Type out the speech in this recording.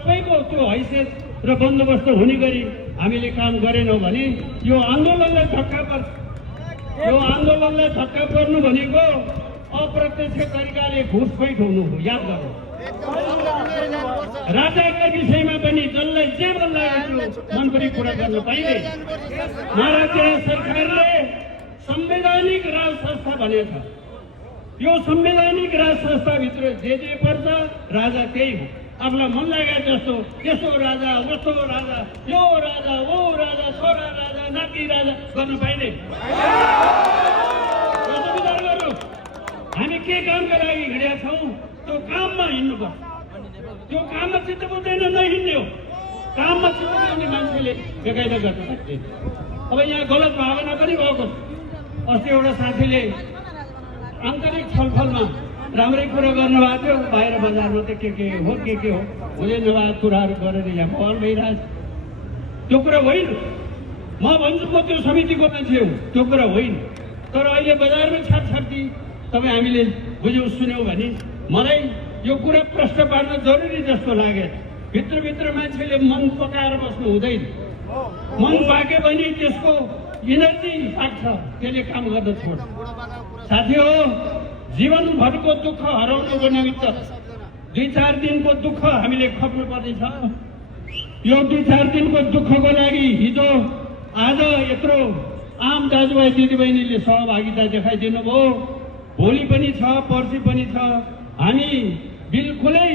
सबैको त्यो हैसियत र बन्दोबस्त हुने गरी हामीले काम गरेनौँ भने यो आन्दोलनलाई धक्का पर्छ। यो आन्दोलनलाई धक्का पर्नु भनेको अप्रत्यक्ष तरिकाले घुसपैठ हुनु हो, याद गर्नु। राजाका विषयमा पनि जसलाई जे मन लागेको मनपरी कुरा गर्न पाइँदै महाराष्ट्र सरकारले संवैधानिक राज संस्था भनेको छ। यो संवैधानिक राज संस्थाभित्र जे पर्छ राजा त्यही हो। आफूलाई मन लागे जस्तो यसो राजा उस्तो राजा यो राजा ओ राजा छोरा राजा नाति राजा गर्न पाइँदैन। विचार गर्नु, हामी के कामका लागि हिँडेका छौँ त्यो काममा हिँड्नुपर्छ। त्यो काममा चित्त बुझ्दैन नहिँड्ने हो। काममा चित्त बुझ्ने मान्छेले बेकायदा गर्न सक्दैन। अब यहाँ गलत भावना पनि भएको छ। अस्ति एउटा साथीले आन्तरिक छलफलमा राम्रै कुरा गर्नुभएको थियो। बाहिर बजारमा त के हो भोलि नभएको कुराहरू गरेर यहाँ बहल भइरहेछ। त्यो कुरा होइन। म भन्छु म त्यो समितिको मान्छे हो, त्यो कुरा होइन। तर अहिले बजारमा छापछाप्ती तपाईँ हामीले बुझ्यौँ सुन्यौँ भने मलाई यो कुरा प्रश्न पार्न जरुरी जस्तो लाग्यो। भित्रभित्र मान्छेले मन पकाएर बस्नु हुँदैन। मन पाक्यो भने त्यसको इनर्जी पाक्छ, त्यसले काम गर्न छोड्छ। साथी हो, जीवनभरको दुःख हराउनुको निमित्त 2-4 दिनको दुःख हामीले खप्नु पर्नेछ। यो 2-4 दिनको दुःखको लागि हिजो आज यत्रो आम दाजुभाइ दिदीबहिनीले सहभागिता देखाइदिनु भयो। भोलि पनि छ, पर्सि पनि छ। हामी बिल्कुलै